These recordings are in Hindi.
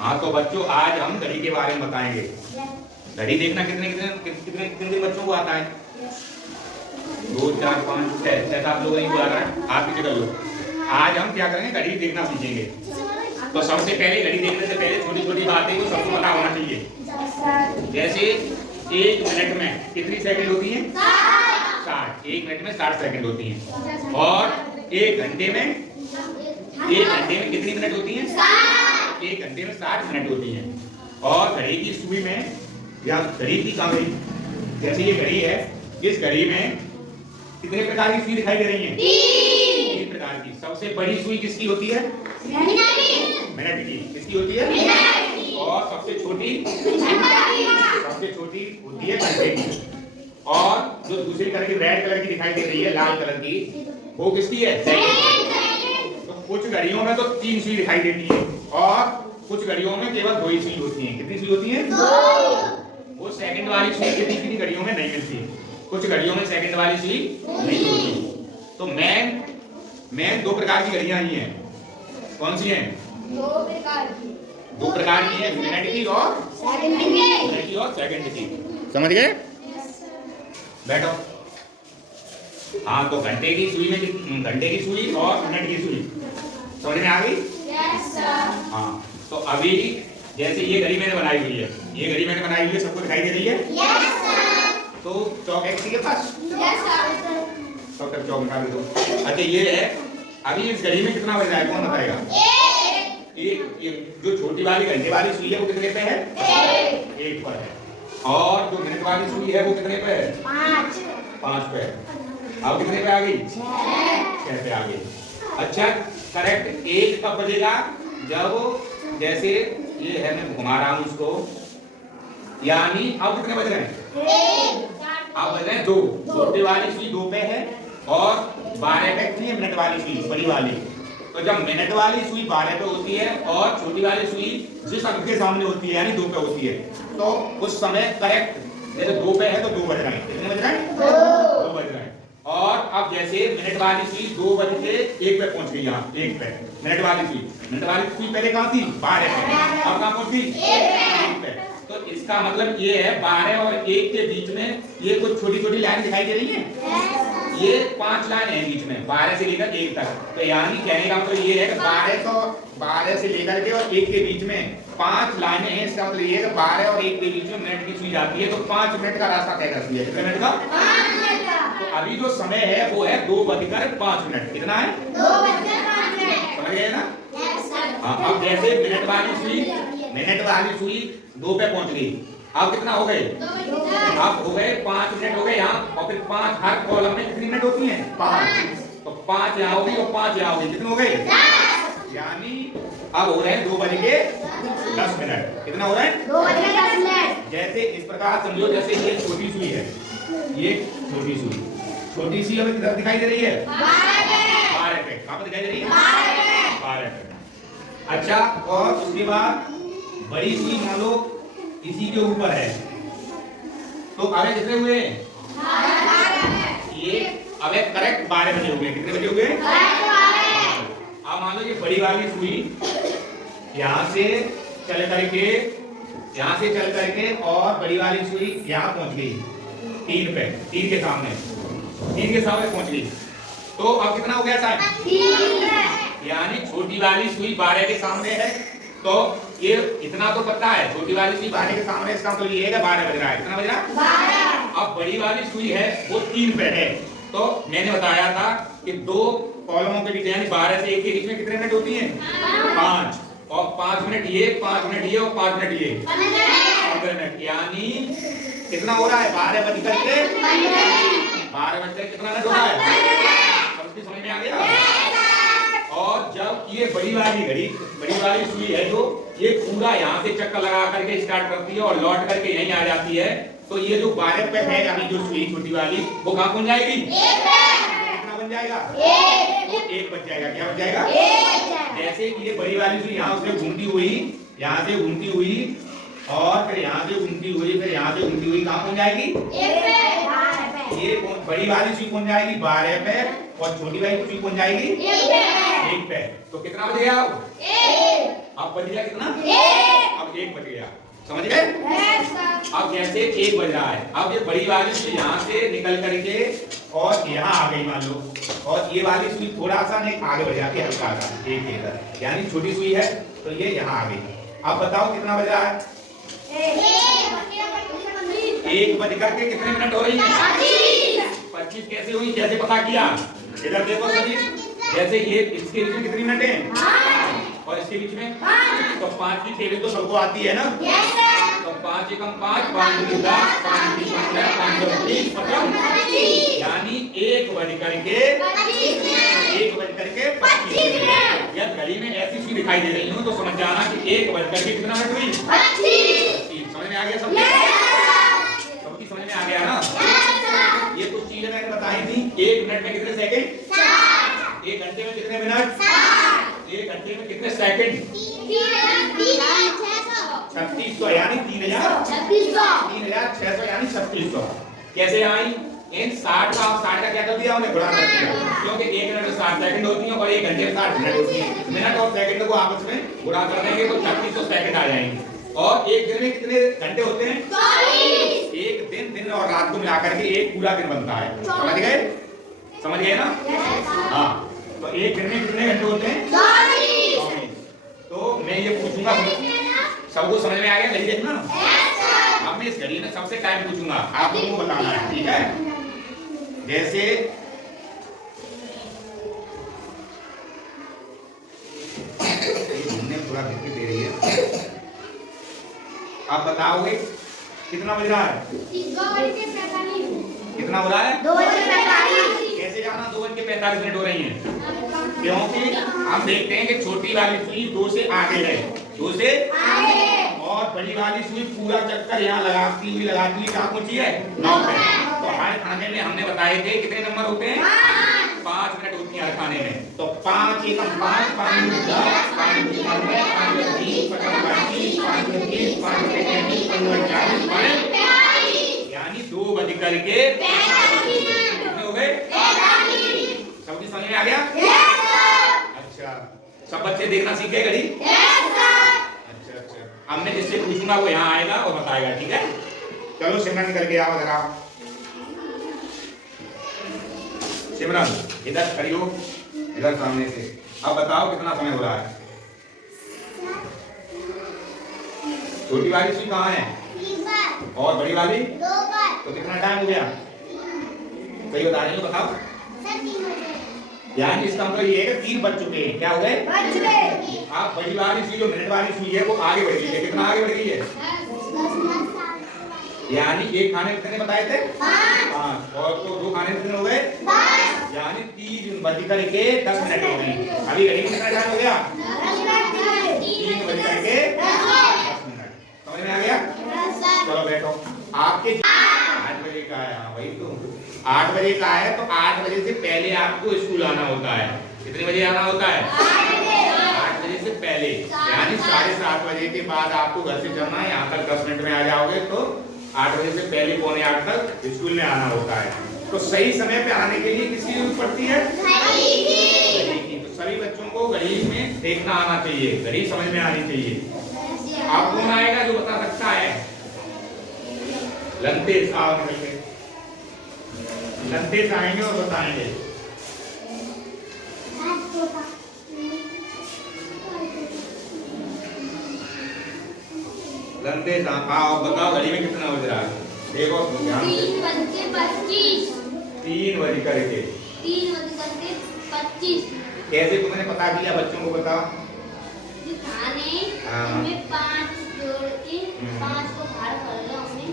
हाँ तो बच्चों आज हम घड़ी के बारे में बताएंगे। घड़ी देखना कितने कितने कितने कितने बच्चों को आता है? 2 4 5 6 7 लोग नहीं आ रहा है, आप पीछे कर लो। आज हम क्या करेंगे, घड़ी देखना सीखेंगे। तो सबसे पहले घड़ी देखने से पहले छोटी छोटी बातें को सबको पता होना चाहिए। जैसे 1 मिनट में कितनी सेकंड होती है? 60। 1 मिनट में 60 सेकंड होती है। और 1 घंटे में कितनी मिनट होती है? 1 घंटे में 60 मिनट होती है। और घड़ी की सुई में या घड़ी की कांगड़ी, जैसे ये घड़ी है, इस घड़ी में कितने प्रकार की सुई दिखाई दे रही है? 3 प्रकार की। सबसे बड़ी सुई किसकी होती है? मिनट की। किसकी होती है? मिनट की। और सबसे छोटी होती है घंटे की। और जो दूसरी कलर की रेड कलर की दिखाई दे रही है, लाल कलर की, वो किसकी है? तो कुछ घड़ियों में तो 3 सुई दिखाई देती है और कुछ घड़ियों में केवल 2 ही सुई होती है। कितनी सुई होती है? 2। वो सेकंड वाली सुई कितनी घड़ियों में नहीं मिलती। कुछ घड़ियों में सेकंड वाली सुई नहीं होती। तो मेन 2 प्रकार की घड़ियां ही हैं। कौन सी हैं? 2 प्रकार की है, मिनट की और सेकंड की। समझ गए? बैठो। हाँ तो घंटे की सुई और मिनट की सुई समझ में आ गई? हाँ तो अभी जैसे ये घड़ी मैंने बनाई हुई है, सबको दिखाई दे रही है? तो चौक है किसी के पास? तो तक चौक निकाल दो। अच्छा ये है, अभी इस घड़ी में कितना बज रहा है कौन बताएगा? ये जो छोटी वाली घंटे वाली सुई है वो कितने पे है? 1 पर है। और जो मिनट वाली सुई है वो कितने पे है? 5 पे। अब कितने पे आ गई? 6 पे आ गई। अच्छा करेक्ट। 1 कब बजेगा? जब जैसे ये है, मैं घुमा रहा हूं उसको, यानी अब कितने बज रहे हैं? अब बज रहे हैं 2। छोटी वाली सुई 2 पे है और 12 पे कितनी है मिनट वाली सुई, बड़ी वाली। तो जब मिनट वाली सुई 12 पे होती है और छोटी वाली सुई जिस अंक के सामने होती है यानी 2 पे होती है, तो उस समय करेक्ट जैसे 2 पे है तो 2 बज रहे हैं। कितने बज रहे हैं? 2 बज रहे हैं। और अब जैसे मिनट वाली सुई 2 बज के 1 पे पहुंच गई, यहाँ 1 पे मिनट वाली सुई पहले कहाँ थी? 12 पे। अब कहाँ पहुंच गई? 1 पे। तो इसका मतलब ये है 12 और 1 के बीच में ये कुछ छोटी छोटी लाइन दिखाई दे रही है। ये 5 लाइन है बीच में, 12 से लेकर 1 तक। तो यानी कहने का मतलब ये है कि 12 से लेकर के और 1 के बीच में 5 लाइनें हैं। इसका मतलब ये है कि 12 और 1 के बीच में मिनट की सुई जाती है, तो 5 मिनट का रास्ता तय करती है। कितने मिनट का? 5 मिनट का। तो अभी जो समय है वो है 2:05 मिनट। कितना है? 2:05 मिनट। समझ गए ना? हाँ। अब जैसे मिनट वाली सुई 2 पे पहुंच गई, अब कितना हो गए? अब हो गए 5 मिनट हो गए यहाँ। और फिर 5 हर कॉलम में कितनी मिनट होती हैं? 5। तो 5 यहाँ हो गई और 5 यहाँ हो गई। कितने हो गए? 10। यानी अब हो रहे हैं 2:10 मिनट। कितना हो रहा है? 2:10 मिनट। जैसे इस प्रकार समझो, जैसे ये छोटी सुई है, ये छोटी सी हमें किधर दिखाई दे रही है? 12 पे। कहाँ पर दिखाई दे रही है? 12 पे। अच्छा और उसके बाद बड़ी सुई मान लो इसी के ऊपर है, तो अबे कितने हुए? 12। ये अबे करेक्ट 12 बजे हुए। कितने बजे हुए? 12। अब मान लो ये बड़ी वाली सुई यहाँ से चल करके और बड़ी वाली सुई यहाँ पहुंच गई 3 पे, 3 के सामने पहुंच गई। तो अब कितना हो गया टाइम? 3। यानी छोटी वाली सुई 12 के सामने है, तो ये इतना तो पता है, छोटी वाली सुई 12 के सामने, इसका मतलब ये है कि 12 बज रहा है। कितना बज रहा है? 12। अब बड़ी वाली सुई है वो 3 पे है, तो मैंने बताया था कि 2 कॉलमों के बीच यानी 12 से 1 के बीच में कितने मिनट होती हैं? 5। और 5 मिनट ये, 5 मिनट ये और 5 मिनट ये, 15 मिनट। यानी कितना हो रहा है? 12 बज करके कितना मिनट हो रहा है? समझ में आ गया? और जब ये बड़ी वाली सुई है जो ये पूरा यहाँ से चक्कर लगा करके स्टार्ट करती है और लौट करके यहीं आ जाती है, तो ये जो 12 पे है अभी जो सुई छोटी वाली, वो कहाँ पहुंच जाएगी? 1 पे। कितना बन जाएगा? 1। तो 1 बच जाएगा। क्या बच जाएगा? 1। जैसे कि ये बड़ी वाली सुई यहाँ से घूमती हुई और फिर यहाँ से घूमती हुई कहाँ पहुंच जाएगी? 1 पे। ये बड़ी वाली सुई पहुंच जाएगी 12 पे और छोटी वाली सुई पहुंच जाएगी 1 पे। तो कितना बज गया? 1। अब अब बच गया कितना? अब 1 बच गया, समझ गए? अब जैसे 1 बज रहा है, अब ये बड़ी वाली सुई यहाँ से निकल करके और यहाँ आ गई मान लो, और ये वाली सुई थोड़ा सा नहीं आगे बढ़ जाती है, हल्का सा एक इधर, यानी छोटी सुई है तो ये यहाँ आ गई। अब बताओ कितना बज रहा है? 1 बज करके कितने मिनट हो रही है? 25 कैसे हुई? जैसे पता किया, इधर देखो सभी, जैसे ये इसके बीच में कितनी मिनट है और इसके बीच में, तो 5 की टेबल तो सबको आती है ना, तो 5 एकम 5, 5 दूनी 10, 5 तीन 15, 5 दो 20, मतलब यानी 1 बज करके 25 या घड़ी में ऐसी सुई दिखाई दे रही हूँ तो समझ जाना कि 1 बज करके कितना मिनट हुई? 25। समझ में आ गया सबकी? सबकी समझ में आ गया ना? ये कुछ चीजें मैंने बताई थी। 1 मिनट में कितने सेकंड? 1 घंटे में कितने मिनट? 1 घंटे में कितने सेकंड? 3600 यानी 3600 यानी 3600। कैसे आई? इन 60 का क्या कर दिया उन्हें? गुणा कर दिया, क्योंकि 1 मिनट में 60 सेकंड होती है और 1 घंटे में 60 मिनट होती है। मिनट और सेकंड को आपस में गुणा कर देंगे तो 3600 सेकंड आ जाएंगे। और एक दिन में कितने घंटे होते हैं? 24। एक दिन और रात को मिलाकर के एक पूरा दिन बनता है। समझ गए? समझ गए ना? हाँ, तो एक दिन में कितने घंटे होते हैं? 24। तो मैं ये पूछूंगा, सबको समझ में आ गया? घड़ी देखना। अब मैं इस घड़ी में सबसे टाइम पूछूंगा, आप लोगों को बताना है, ठीक है? जैसे थोड़ा दिक्कत दे रही है, आप बताओगे कितना बज रहा है? 2:45। कितना हो रहा है? 2:45। कैसे जाना 2:45 हो रही है? क्योंकि हम देखते हैं कि छोटी वाली सुई 2 से आगे है, 2 से आगे, और बड़ी वाली सुई पूरा चक्कर यहाँ लगाती हुई कहाँ पहुंची है? 9 पे। तो हर खाने में हमने बताए थे कितने नंबर होते हैं? 5 मिनट होती है हर खाने में। तो 5 एकम 5, 5 दूनी 10, 5 दूनी 15, 5 दूनी 20, 25 25, 5 दूनी 30, 5 दूनी 35, 15 40, 45, यानी 2 बज करके 45 कितने हो गए? 45। सबकी समझ में आ गया? अच्छा, सब बच्चे देखना सीख गए घड़ी? अच्छा, अब मैं जिससे पूछूंगा वो यहाँ आएगा और बताएगा, ठीक है? चलो सिमरन निकल के आओ जरा। सिमरन इधर खड़ी हो, इधर सामने से। अब बताओ कितना समय हो रहा है? छोटी वाली सुई कहाँ है? और बड़ी वाली? तो कितना टाइम हो गया? सही बता रही हो, बताओ। यानी इसका मतलब ये है कि 3 बज चुके हैं। क्या हो गए? बज गए। आप बड़ी वाली सुई जो मिनट वाली सुई है वो आगे बढ़ गई है। कितना आगे बढ़ गई है? यानी एक खाने कितने बताए थे? 5। और तो 2 खाने कितने हो गए? 10। यानी 3 बज करके 10 मिनट हो गई। अभी घड़ी में कितना टाइम हो गया? 3 बज करके 10 मिनट। समझ में आ गया? चलो बैठो। आपके 8 बजे का है? हाँ, वही तो 8 बजे का है, तो 8 बजे से पहले आपको स्कूल आना होता है। कितने बजे आना होता है? 8 बजे से पहले, यानी 7:30 बजे के बाद आपको घर से चलना है। यहाँ तक 10 मिनट में आ जाओगे तो 8 बजे से पहले 7:45 तक स्कूल में आना होता है। तो सही समय पे आने के लिए किसकी जरूरत पड़ती है? घड़ी की। तो सभी बच्चों को घड़ी में देखना आना चाहिए, घड़ी समझ में आनी चाहिए। आप कौन आएगा जो बता सकता है? लंतेश आओ निकल के। लंतेश आएंगे और बताएंगे। लंतेश आओ, बताओ घड़ी में कितना बज रहा है? देखो ध्यान से। 3:25। 3 बज करके 3:25। कैसे तुमने पता किया? बच्चों को बताओ। खाने में 5 जोड़ के 5 को भाग कर लो हमने।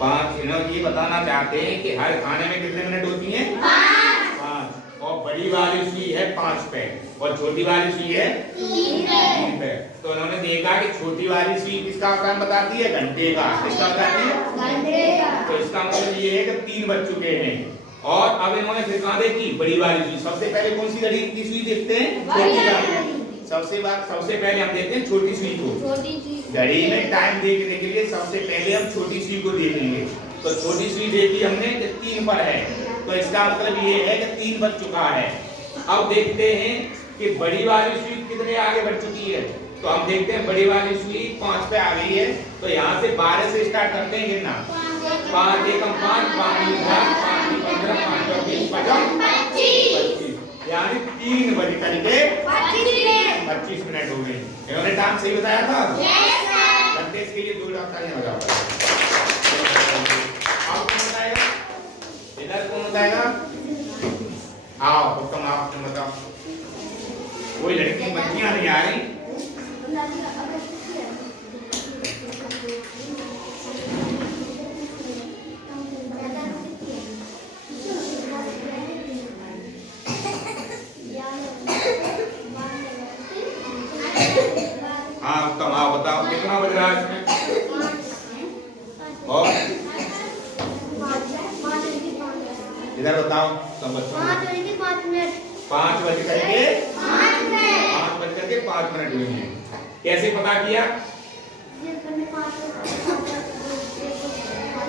5 इन्होंने ये बताना चाहते हैं कि हर खाने में कितने मिनट होती हैं? 5। और बड़ी वाली सुई है 5 पे और छोटी वाली सुई है 3 पे। तो उन्होंने देखा कि छोटी वाली सुई किसका काम बताती है? घंटे का। किसका बताती है? घंटे का। तो इसका मतलब ये है कि 3 बज चुके हैं। और अब इन्होंने फिर कहाँ देखी? बड़ी वाली सुई। सबसे पहले कौन सी घड़ी की सुई देखते हैं? छोटी वाली। सबसे पहले हम देखते हैं छोटी सुई को। घड़ी में टाइम देखने के लिए सबसे पहले हम छोटी सुई को देखेंगे। तो छोटी सुई देखी हमने कि 3 पर है, तो इसका मतलब ये है कि 3 बज चुका है। अब देखते हैं कि बड़ी वाली सुई कितने आगे बढ़ चुकी है। तो हम देखते हैं बड़ी वाली सुई 5 पे आ गई है। तो यहाँ से 12 से स्टार्ट करते हैं गिनना। 5 एकम 5, 5 दूनी 10, 5 दूनी 15, 5 चौक 20, 5 25, यानी 3 बज करके 25 मिनट हो गए। इन्होंने टाइम सही बताया था। करते इसके लिए 2 तालियां बजाओ। अब कौन बताएगा? इधर कौन बताएगा? आओ तुम आओ, तुम बताओ। कोई लड़की बच्चियां नहीं आ रही। हाँ उत्तम, आओ बताओ कितना बज रहा है इसमें? और इधर बताओ सब बच्चों। 5 बज करके 5 मिनट हुए हैं। कैसे पता किया?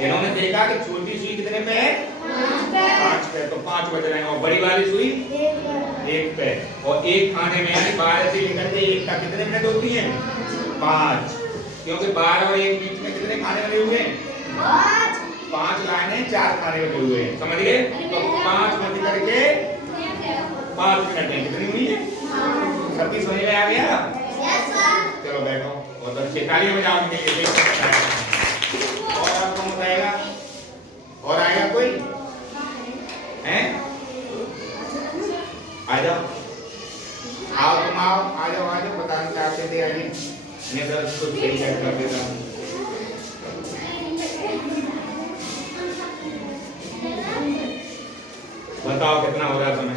इन्होंने देखा कि छोटी सुई कितने पे है? 5 पे, तो 5 बज रहे हैं। और बड़ी वाली सुई 1 पे, और एक खाने में यानी 12 से लेकर के 1 तक कितने मिनट होती हैं? 5, क्योंकि 12 और 1 बीच में कितने खाने वाले हुए? 5 लाइनें 4 खाने वाले हुए हैं। समझ गए? तो 5 बज करके 5 मिनट है। कितनी हुई है? 36 समझ में आ गया? चलो बैठो, बहुत अच्छे, तालियां बजाओ इनके लिए। और आप कौन बताएगा? और आएगा कोई? हैं? आ जाओ, आओ तुम आओ, आ जाओ बताओ क्या कहते हैं। आइए मैं तो उसको सही कर देता हूँ। बताओ कितना हो रहा समय?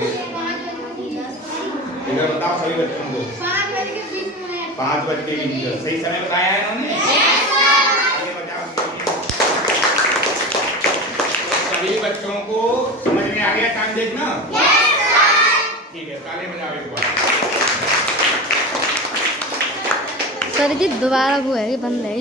इधर बताओ सभी बच्चों को। 5 बज के 20 मिनट सही समय बताया है इन्होंने। आगे बताओ। सभी बच्चों को समझ में आ गया टाइम देखना? ठीक है, ताली बजाओ एक बार। सर जी दोबारा वो है बंद है।